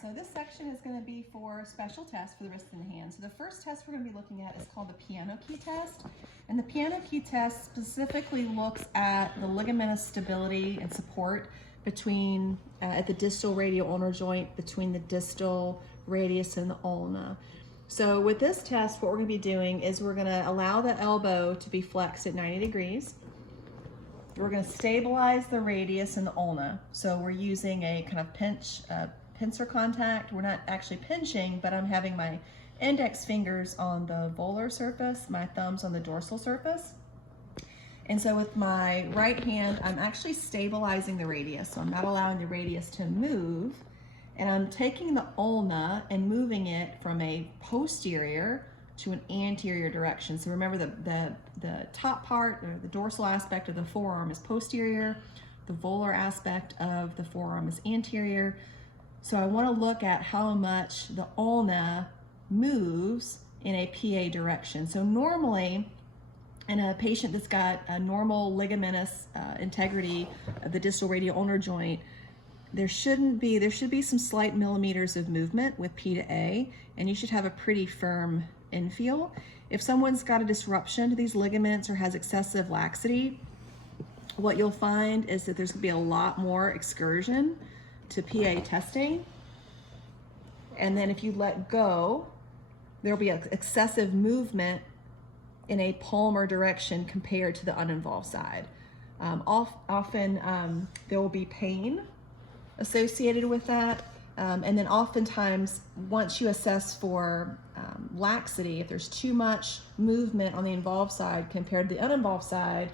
so this section is going to be for special tests for the wrist and the hand. So the first test we're going to be looking at is called the piano key test. And the piano key test specifically looks at the ligamentous stability and support between, at the distal radial ulnar joint, between the distal radius and the ulna. So with this test, what we're going to be doing is we're going to allow the elbow to be flexed at 90 degrees. We're going to stabilize the radius and the ulna. So we're using a kind of pincer contact. We're not actually pinching, but I'm having my index fingers on the volar surface, my thumbs on the dorsal surface. And so with my right hand, I'm actually stabilizing the radius. So I'm not allowing the radius to move. And I'm taking the ulna and moving it from a posterior to an anterior direction. So remember the top part, or the dorsal aspect of the forearm is posterior. The volar aspect of the forearm is anterior. So I want to look at how much the ulna moves in a PA direction. So normally, in a patient that's got a normal ligamentous integrity of the distal radial ulnar joint, there should be some slight millimeters of movement with P to A, and you should have a pretty firm infeel. If someone's got a disruption to these ligaments or has excessive laxity, what you'll find is that there's gonna be a lot more excursion to PA testing. And then if you let go, there'll be an excessive movement in a palmar direction compared to the uninvolved side. Often there will be pain associated with that. And then oftentimes, once you assess for laxity, if there's too much movement on the involved side compared to the uninvolved side,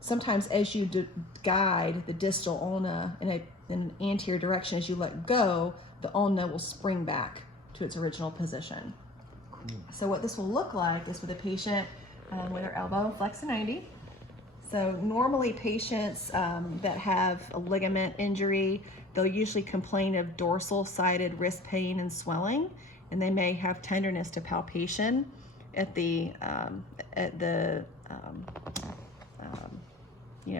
sometimes as you guide the distal ulna in an anterior direction, as you let go, the ulna will spring back to its original position. Cool. So what this will look like is with a patient with their elbow flexed to 90. So normally patients that have a ligament injury, they'll usually complain of dorsal-sided wrist pain and swelling, and they may have tenderness to palpation at the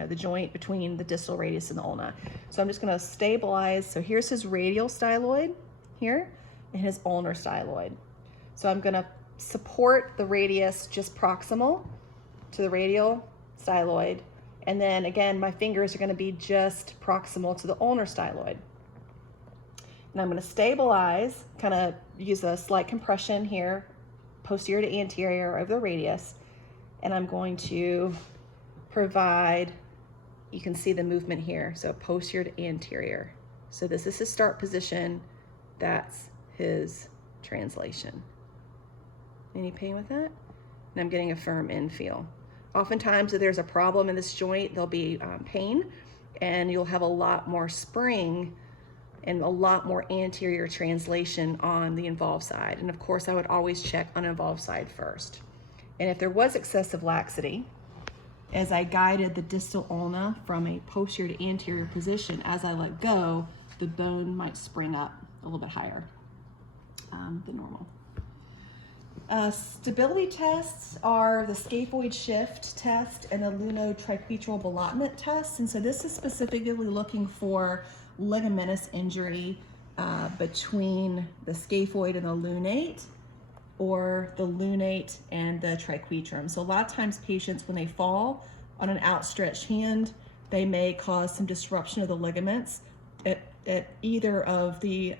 the joint between the distal radius and the ulna. So I'm just going to stabilize. So here's his radial styloid here, and his ulnar styloid. So I'm going to support the radius just proximal to the radial styloid, and then again my fingers are going to be just proximal to the ulnar styloid. And I'm going to stabilize, kind of use a slight compression here, posterior to anterior over the radius, and I'm going to provide, you can see the movement here, so posterior to anterior. So this is his start position, that's his translation. Any pain with that? And I'm getting a firm infeel. Oftentimes, if there's a problem in this joint, there'll be pain, and you'll have a lot more spring and a lot more anterior translation on the involved side. And of course, I would always check uninvolved side first. And if there was excessive laxity, as I guided the distal ulna from a posterior to anterior position, as I let go, the bone might spring up a little bit higher than normal. Stability tests are the scaphoid shift test and the lunotriquetral ballottement test. And so this is specifically looking for ligamentous injury between the scaphoid and the lunate, or the lunate and the triquetrum. So a lot of times patients, when they fall on an outstretched hand, they may cause some disruption of the ligaments at either of the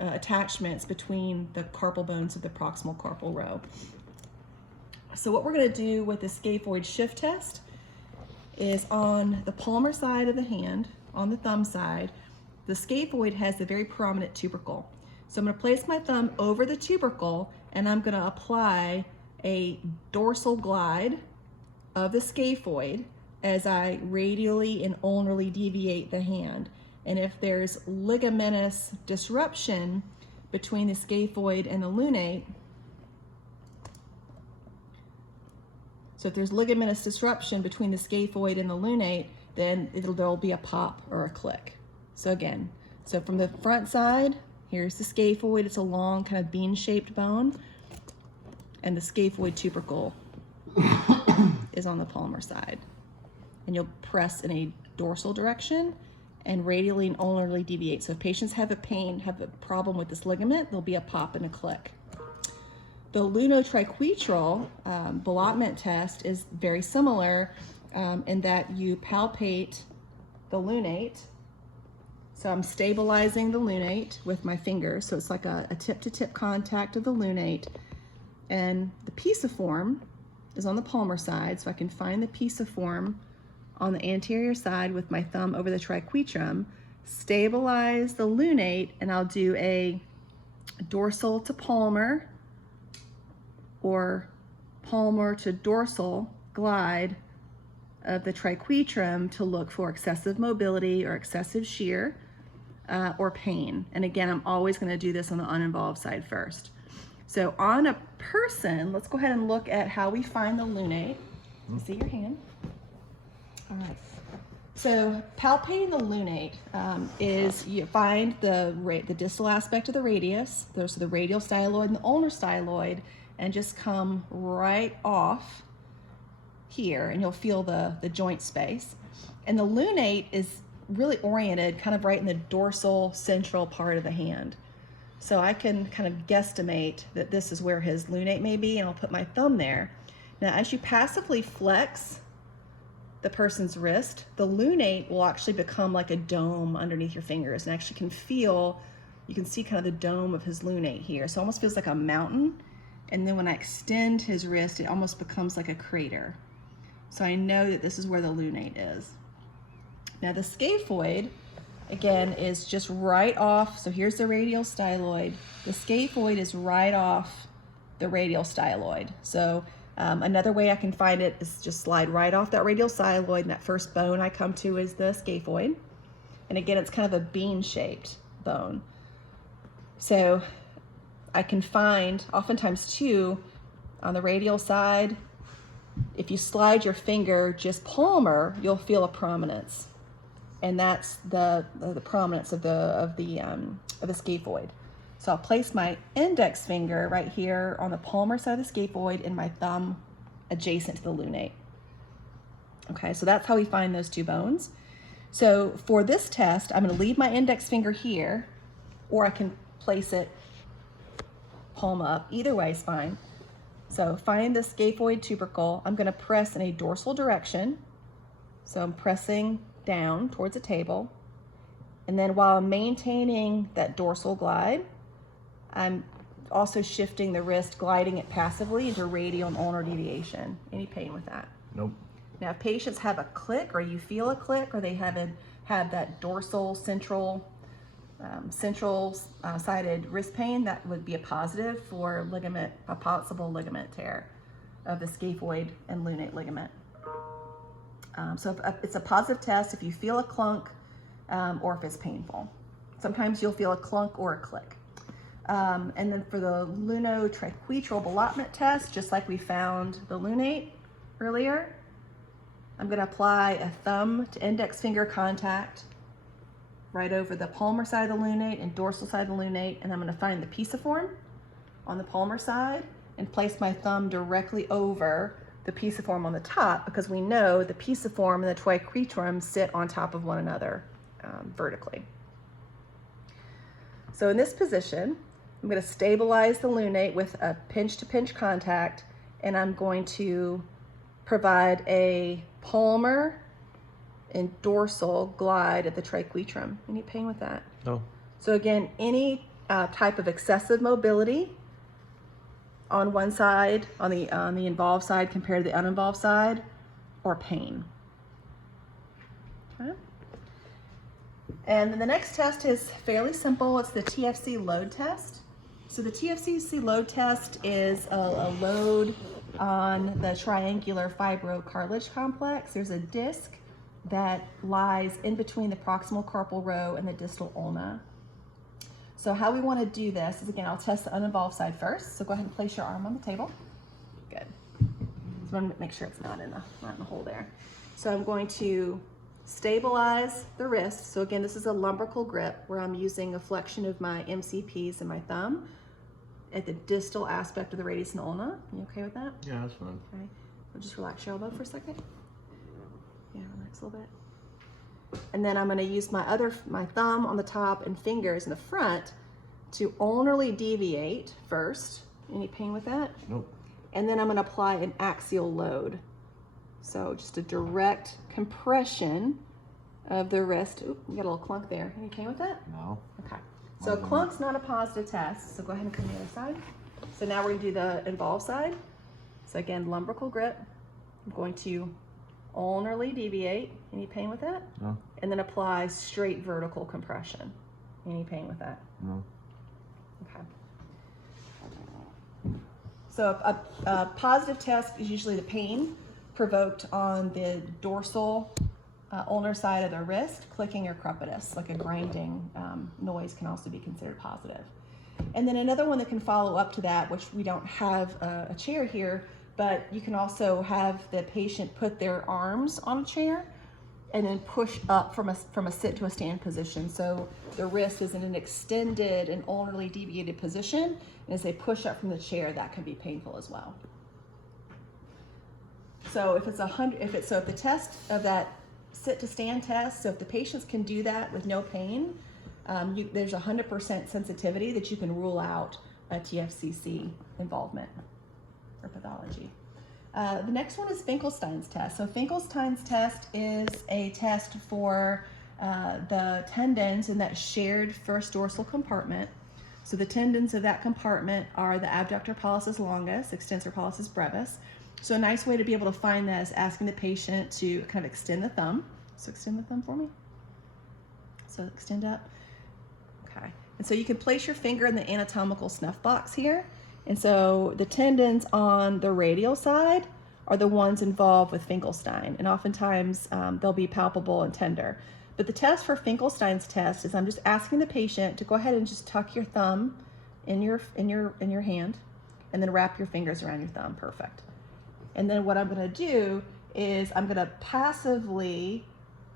attachments between the carpal bones of the proximal carpal row. So what we're going to do with the scaphoid shift test is on the palmar side of the hand, on the thumb side, the scaphoid has a very prominent tubercle. So I'm going to place my thumb over the tubercle, and I'm going to apply a dorsal glide of the scaphoid as I radially and ulnarly deviate the hand. And if there's ligamentous disruption between the scaphoid and the lunate, so if there's ligamentous disruption between the scaphoid and the lunate, then there'll be a pop or a click. So again, so from the front side, here's the scaphoid. It's a long kind of bean-shaped bone, and the scaphoid tubercle is on the palmar side. And you'll press in a dorsal direction and radially and ulnarly deviate. So if patients have a problem with this ligament, there'll be a pop and a click. The lunotriquetral ballottement test is very similar in that you palpate the lunate. So I'm stabilizing the lunate with my fingers. So it's like a tip-to-tip contact of the lunate. And the pisiform is on the palmar side, so I can find the pisiform on the anterior side with my thumb over the triquetrum, stabilize the lunate, and I'll do a dorsal to palmar or palmar to dorsal glide of the triquetrum to look for excessive mobility or excessive shear or pain. And again, I'm always going to do this on the uninvolved side first. So on a person, let's go ahead and look at how we find the lunate. You see your hand? All right. So palpating the lunate is you find the distal aspect of the radius, those are the radial styloid and the ulnar styloid, and just come right off here, and you'll feel the joint space. And the lunate is really oriented kind of right in the dorsal central part of the hand. So I can kind of guesstimate that this is where his lunate may be, and I'll put my thumb there. Now, as you passively flex the person's wrist, the lunate will actually become like a dome underneath your fingers, and actually you can see kind of the dome of his lunate here. So it almost feels like a mountain. And then when I extend his wrist, it almost becomes like a crater. So I know that this is where the lunate is. Now the scaphoid, again, is just right off. So here's the radial styloid. The scaphoid is right off the radial styloid. So another way I can find it is just slide right off that radial styloid, and that first bone I come to is the scaphoid. And again, it's kind of a bean-shaped bone. So I can find, oftentimes too, on the radial side, if you slide your finger just palmar, you'll feel a prominence. And that's the prominence of the scaphoid. So I'll place my index finger right here on the palmar side of the scaphoid and my thumb adjacent to the lunate. Okay, so that's how we find those two bones. So for this test, I'm going to leave my index finger here, or I can place it palm up. Either way is fine. So find the scaphoid tubercle. I'm going to press in a dorsal direction. So I'm pressing down towards the table. And then while I'm maintaining that dorsal glide, I'm also shifting the wrist, gliding it passively into radial and ulnar deviation. Any pain with that? Nope. Now, if patients have a click, or you feel a click, or they have that dorsal central sided wrist pain, that would be a positive for a possible ligament tear of the scaphoid and lunate ligament. So if it's a positive test if you feel a clunk or if it's painful. Sometimes you'll feel a clunk or a click. And then for the lunotriquetral ballottement test, just like we found the lunate earlier, I'm going to apply a thumb to index finger contact right over the palmar side of the lunate and dorsal side of the lunate, and I'm going to find the pisiform on the palmar side and place my thumb directly over the pisiform on the top, because we know the pisiform and the triquetrum sit on top of one another vertically. So in this position, I'm going to stabilize the lunate with a pinch-to-pinch contact, and I'm going to provide a palmar and dorsal glide at the triquetrum. Any pain with that? No. So again, any type of excessive mobility on one side, on the involved side compared to the uninvolved side, or pain. Okay. And then the next test is fairly simple. It's the TFC load test. So the TFC load test is a load on the triangular fibrocartilage complex. There's a disc that lies in between the proximal carpal row and the distal ulna. So how we want to do this is, again, I'll test the uninvolved side first. So go ahead and place your arm on the table. Good. So I'm going to make sure it's not in the hole there. So I'm going to stabilize the wrist. So again, this is a lumbrical grip where I'm using a flexion of my MCPs and my thumb at the distal aspect of the radius and ulna. You okay with that? Yeah, that's fine. Okay. We'll just relax your elbow for a second. Yeah, relax a little bit. And then I'm going to use my thumb on the top and fingers in the front to ulnarly deviate first. Any pain with that? Nope. And then I'm going to apply an axial load. So just a direct compression of the wrist. Oop, you got a little clunk there. Any pain with that? No. Okay. So clunk's not a positive test. So go ahead and come to the other side. So now we're going to do the involved side. So again, lumbrical grip. I'm going to ulnarly deviate. Any pain with that? No. And then apply straight vertical compression. Any pain with that? No. Okay. So a positive test is usually the pain provoked on the dorsal ulnar side of the wrist, clicking or crepitus, like a grinding noise can also be considered positive. And then another one that can follow up to that, which we don't have a chair here, but you can also have the patient put their arms on a chair and then push up from a sit to a stand position. So the wrist is in an extended and ulnarly deviated position. And as they push up from the chair, that can be painful as well. So if the test of that sit to stand test, so if the patients can do that with no pain, there's 100% sensitivity that you can rule out a TFCC involvement or pathology. The next one is Finkelstein's test. So Finkelstein's test is a test for the tendons in that shared first dorsal compartment. So the tendons of that compartment are the abductor pollicis longus, extensor pollicis brevis. So a nice way to be able to find that is asking the patient to kind of extend the thumb. So extend the thumb for me. So extend up. Okay. And so you can place your finger in the anatomical snuff box here. And so the tendons on the radial side are the ones involved with Finkelstein. And oftentimes they'll be palpable and tender. But the test for Finkelstein's test is I'm just asking the patient to go ahead and just tuck your thumb in your hand and then wrap your fingers around your thumb. Perfect. And then what I'm going to do is I'm going to passively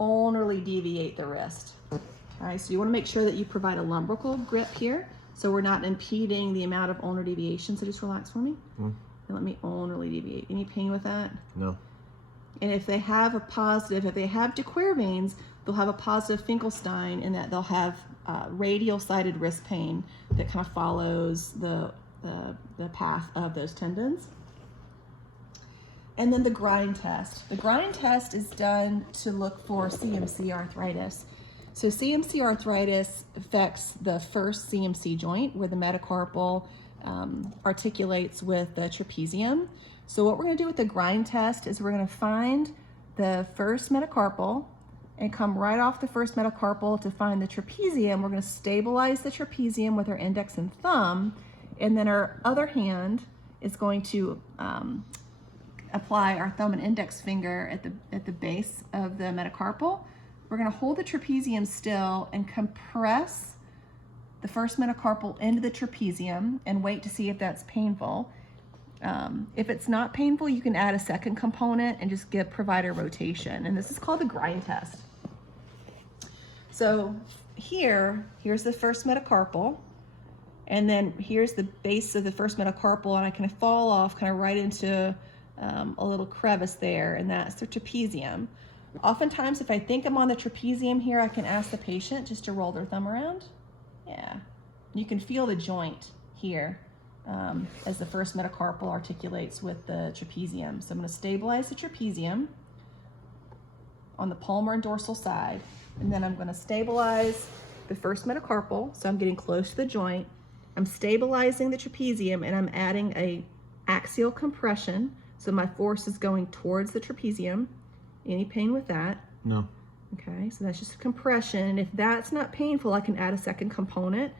ulnarly deviate the wrist. Okay, so you want to make sure that you provide a lumbrical grip here so we're not impeding the amount of ulnar deviation. So just relax for me. And let me ulnarly deviate. Any pain with that? No. And if they have if they have de Quervain's, they'll have a positive Finkelstein in that they'll have radial-sided wrist pain that kind of follows the path of those tendons. And then the grind test. The grind test is done to look for CMC arthritis. So CMC arthritis affects the first CMC joint where the metacarpal articulates with the trapezium. So what we're going to do with the grind test is we're going to find the first metacarpal and come right off the first metacarpal to find the trapezium. We're going to stabilize the trapezium with our index and thumb, and then our other hand is going to apply our thumb and index finger at the base of the metacarpal. We're going to hold the trapezium still and compress the first metacarpal into the trapezium and wait to see if that's painful. If it's not painful, you can add a second component and just provide a rotation. And this is called the grind test. So here's the first metacarpal. And then here's the base of the first metacarpal, and I kind of fall off kind of right into a little crevice there, and that's the trapezium. Oftentimes, if I think I'm on the trapezium here, I can ask the patient just to roll their thumb around. Yeah. You can feel the joint here as the first metacarpal articulates with the trapezium. So I'm going to stabilize the trapezium on the palmar and dorsal side, and then I'm going to stabilize the first metacarpal, so I'm getting close to the joint. I'm stabilizing the trapezium, and I'm adding a axial compression, so my force is going towards the trapezium. Any pain with that? No. Okay, so that's just a compression. If that's not painful, I can add a second component,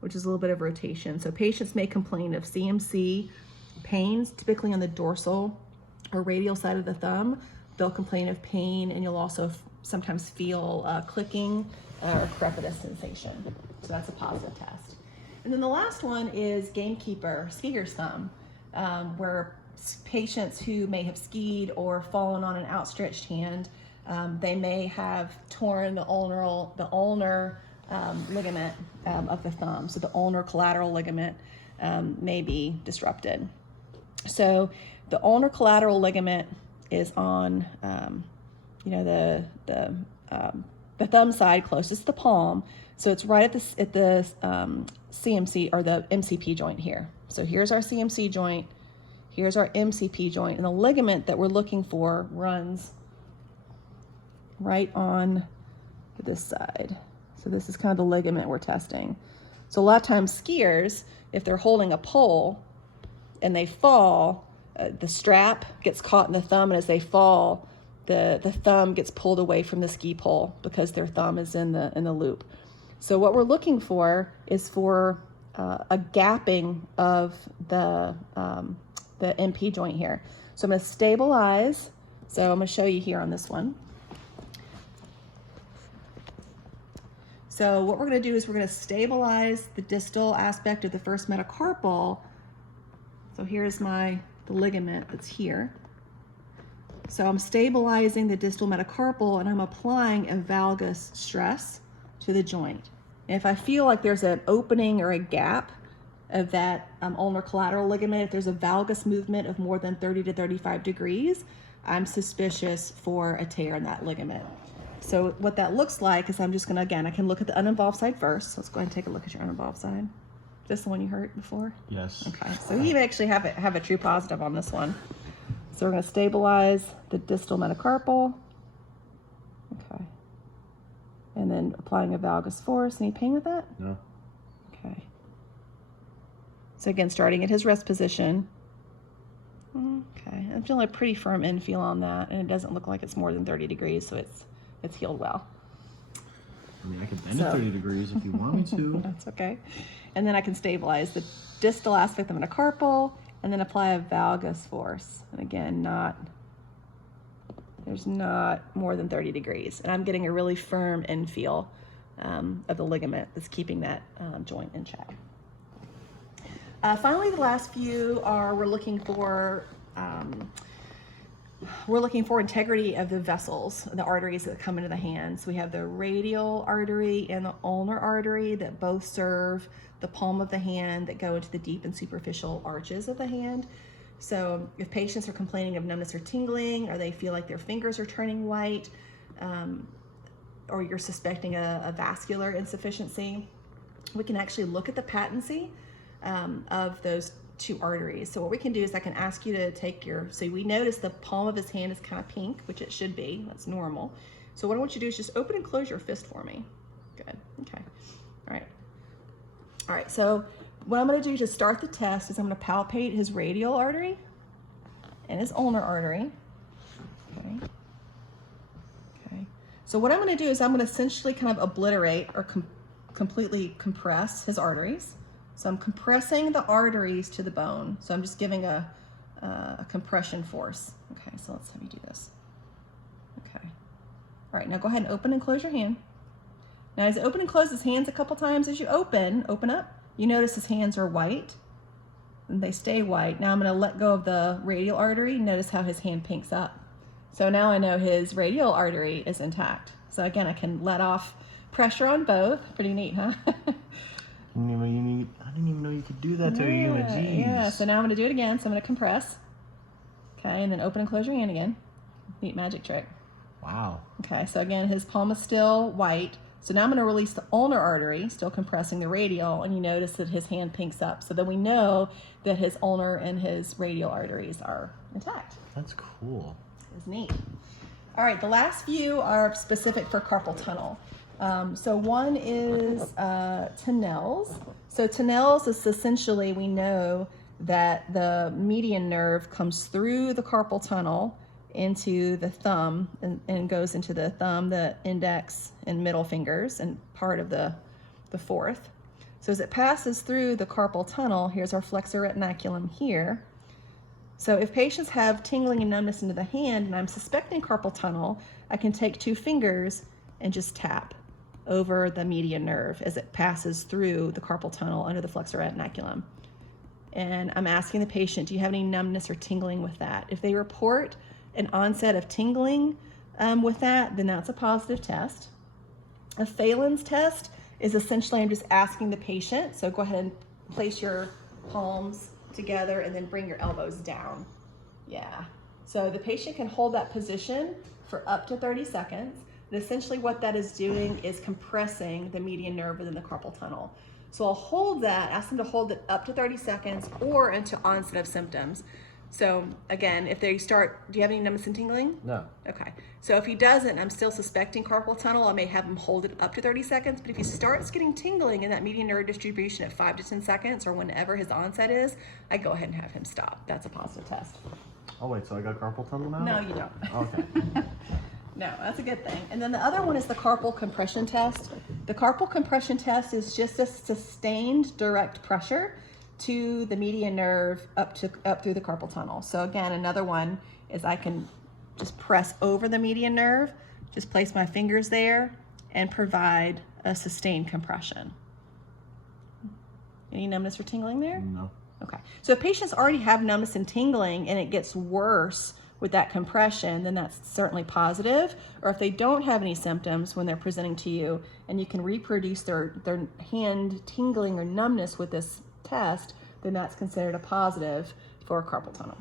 which is a little bit of rotation. So patients may complain of CMC pains, typically on the dorsal or radial side of the thumb. They'll complain of pain, and you'll also sometimes feel clicking or crepitus sensation. So that's a positive test. And then the last one is gamekeeper, skier's thumb, where patients who may have skied or fallen on an outstretched hand, they may have torn the ulnar ligament of the thumb. So the ulnar collateral ligament may be disrupted. So the ulnar collateral ligament is on, the the thumb side closest to the palm. So it's right at the CMC or the MCP joint here. So here's our CMC joint, here's our MCP joint, and the ligament that we're looking for runs right on this side. So this is kind of the ligament we're testing. So a lot of times skiers, if they're holding a pole and they fall, the strap gets caught in the thumb, and as they fall, the thumb gets pulled away from the ski pole because their thumb is in the loop. So what we're looking for is for a gapping of the MP joint here. So I'm going to stabilize. So I'm going to show you here on this one. So what we're going to do is we're going to stabilize the distal aspect of the first metacarpal. So here's the ligament that's here. So I'm stabilizing the distal metacarpal, and I'm applying a valgus stress to the joint. And if I feel like there's an opening or a gap of that ulnar collateral ligament, if there's a valgus movement of more than 30 to 35 degrees, I'm suspicious for a tear in that ligament. So what that looks like is I'm just gonna, again, I can look at the uninvolved side first. So let's go ahead and take a look at your uninvolved side. This the one you hurt before? Yes. Okay, so you actually have a true positive on this one. So we're gonna stabilize the distal metacarpal. Okay. And then applying a valgus force. Any pain with that? No. Okay. So again, starting at his rest position. Okay, I'm feeling a pretty firm infeel on that, and it doesn't look like it's more than 30 degrees, so it's healed well. I mean, I can bend it 30 degrees if you want me to. That's okay. And then I can stabilize the distal aspect of the metacarpal, and then apply a valgus force. And again, there's not more than 30 degrees. And I'm getting a really firm infeel of the ligament that's keeping that joint in check. Finally, the last few we're looking for integrity of the vessels, the arteries that come into the hands. We have the radial artery and the ulnar artery that both serve the palm of the hand, that go into the deep and superficial arches of the hand. So if patients are complaining of numbness or tingling, or they feel like their fingers are turning white, or you're suspecting a vascular insufficiency, we can actually look at the patency of those two arteries. So what we can do is I can ask you to take so we notice the palm of his hand is kind of pink, which it should be, that's normal. So what I want you to do is just open and close your fist for me. Good, okay, all right. All right, so what I'm gonna do to start the test is I'm gonna palpate his radial artery and his ulnar artery, okay. Okay, so what I'm gonna do is I'm gonna essentially kind of obliterate or completely compress his arteries. So I'm compressing the arteries to the bone. So I'm just giving a compression force. Okay, so let's have you do this. Okay. All right, now go ahead and open and close your hand. Now as you open and close his hands a couple times, as you open up, you notice his hands are white and they stay white. Now I'm gonna let go of the radial artery. Notice how his hand pinks up. So now I know his radial artery is intact. So again, I can let off pressure on both. Pretty neat, huh? I didn't even know you could do that to a human. Jeez. Yeah, so now I'm gonna do it again. So I'm gonna compress. Okay, and then open and close your hand again. Neat magic trick. Wow. Okay, so again, his palm is still white. So now I'm gonna release the ulnar artery, still compressing the radial, and you notice that his hand pinks up. So then we know that his ulnar and his radial arteries are intact. That's cool. It's neat. All right, the last few are specific for carpal tunnel. So one is Tinel's. So Tinel's is essentially, we know that the median nerve comes through the carpal tunnel into the thumb and goes into the thumb, the index and middle fingers, and part of the fourth. So as it passes through the carpal tunnel, here's our flexor retinaculum here. So if patients have tingling and numbness into the hand and I'm suspecting carpal tunnel, I can take 2 fingers and just tap over the median nerve as it passes through the carpal tunnel under the flexor retinaculum. And I'm asking the patient, do you have any numbness or tingling with that? If they report an onset of tingling with that, then that's a positive test. A Phelan's test is essentially, I'm just asking the patient, so go ahead and place your palms together and then bring your elbows down. Yeah, so the patient can hold that position for up to 30 seconds. And essentially what that is doing is compressing the median nerve within the carpal tunnel. So I'll hold that, ask them to hold it up to 30 seconds or until onset of symptoms. So again, if they start, do you have any numbness and tingling? No. Okay. So if he doesn't, I'm still suspecting carpal tunnel, I may have him hold it up to 30 seconds. But if he starts getting tingling in that median nerve distribution at 5 to 10 seconds or whenever his onset is, I go ahead and have him stop. That's a positive test. Oh wait, so I got carpal tunnel now? No, you don't. Okay. No, that's a good thing. And then the other one is the carpal compression test. The carpal compression test is just a sustained direct pressure to the median nerve up through the carpal tunnel. So again, another one is I can just press over the median nerve, just place my fingers there and provide a sustained compression. Any numbness or tingling there? No. Okay. So if patients already have numbness and tingling and it gets worse with that compression, then that's certainly positive. Or if they don't have any symptoms when they're presenting to you and you can reproduce their hand tingling or numbness with this test, then that's considered a positive for carpal tunnel.